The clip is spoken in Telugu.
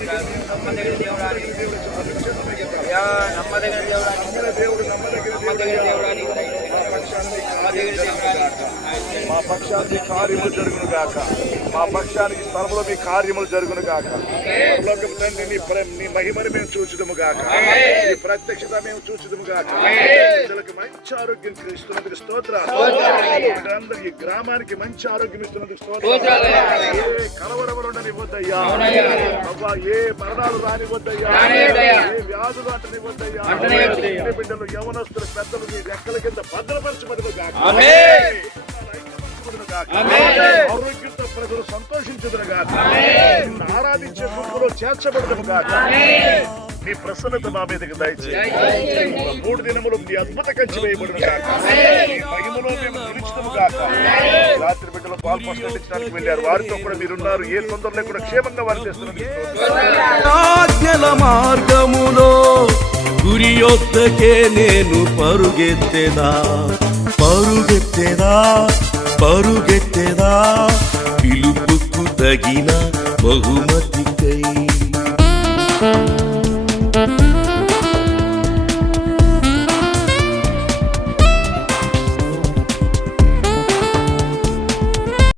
నమ్మదగిన దేవుడాని అయ్యా, నమ్మదగిన దేవుడాని నమ్మదగిన దేవుడాని మా పక్షానికి కార్యములు జరుగును గాక. మా పక్షానికి స్థలంలో మీ కార్యములు జరుగును గాక. పరలోకపు తండ్రి నీ మహిమని మేము చూచుదము గాక. నీ ప్రత్యక్షత మేము చూచుదము గాక. ప్రజలకు మంచి ఆరోగ్యం ఇస్తున్నందుకు స్తోత్రాలు. ఈ గ్రామానికి మంచి ఆరోగ్యం ఇస్తున్నందుకు స్తోత్రాలు. ఏ కలవరములు ఉండనివ్వద్దయ్యా, ఏ మరణాలు రానివ్వద్దయ్యా, ఏ వ్యాధులు అంటనివ్వద్దయ్యా. బిడ్డలు యవనస్తులు పెద్దలు మీ రెక్కల కింద భద్రపరచబడును గాక. ఆరోగ్యంతో ప్రజలు సంతోషించుదురు గాక. ఆరాధించే గుంపులో చేర్చబడదు గాక. మీ ప్రసన్నత మా మీదకి దయచేయండి. 3 దినములు మీ అద్భుత కంచి వేయబడును గాక. మీ మహిమలో మేము నిలుచుతాము గాక. రాత్రి బిడ్డలు పాల్పంచడానికి వెళ్ళారు, వారితో కూడా మీరున్నారు. ఏ తొందరలో కూడా క్షేమంగా వారు చేస్తున్నారు. మార్గములో గురి యొద్దకే నేను పరుగెత్తెదా పరుగెత్తెదా పరుగెత్తెదా పిలుపుకు తగిన బహుమతికై.